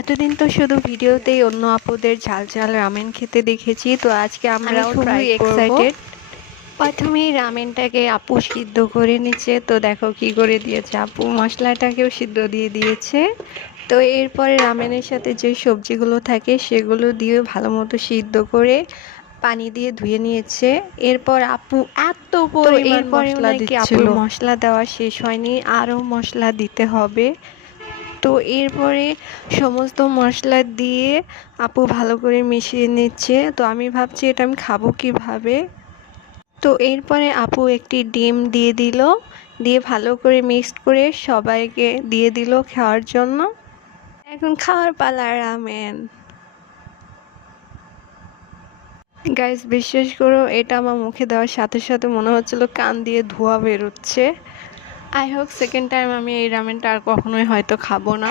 এতদিন তো শুধু ভিডিওতেই অন্য আপুদের ঝাল ঝাল রামেন খেতে দেখেছি, তো আজকে আমরাও ট্রাই করব। এক্সাইটেড। প্রথমেই রামেনটাকে আপু সিদ্ধ করে নিচ্ছে, তো দেখো কি করে দিয়েছে, আপু মশলাটাকেও সিদ্ধ দিয়ে দিয়েছে। তো এরপরে রামেনের সাথে যে সবজিগুলো থাকে সেগুলো দিয়ে ভালো মতো সিদ্ধ করে পানি দিয়ে ধুয়ে নিয়েছে। এরপর আপু এত পরিমাণ মশলা দিচ্ছিল, মশলা দেওয়া শেষ হয়নি, আরও মশলা দিতে হবে। তো এরপরে সমস্ত মশলা দিয়ে আপু ভালো করে মিশিয়ে নিচ্ছে। তো আমি ভাবছি এটা আমি খাবো কিভাবে। তো এরপরে আপু একটি ডিম দিয়ে দিল, দিয়ে ভালো করে মিক্সড করে সবাইকে দিয়ে দিল খাওয়ার জন্য। এখন খাওয়ার পালা রামেন। গাইস বিশ্বাস করো, এটা আমার মুখে দেওয়ার সাথে সাথে মনে হচ্ছিল কান দিয়ে ধোঁয়া বেরোচ্ছে। আই হোপ সেকেন্ড টাইম আমি এই রামেনটা আর কখনোই হয়তো খাবো না।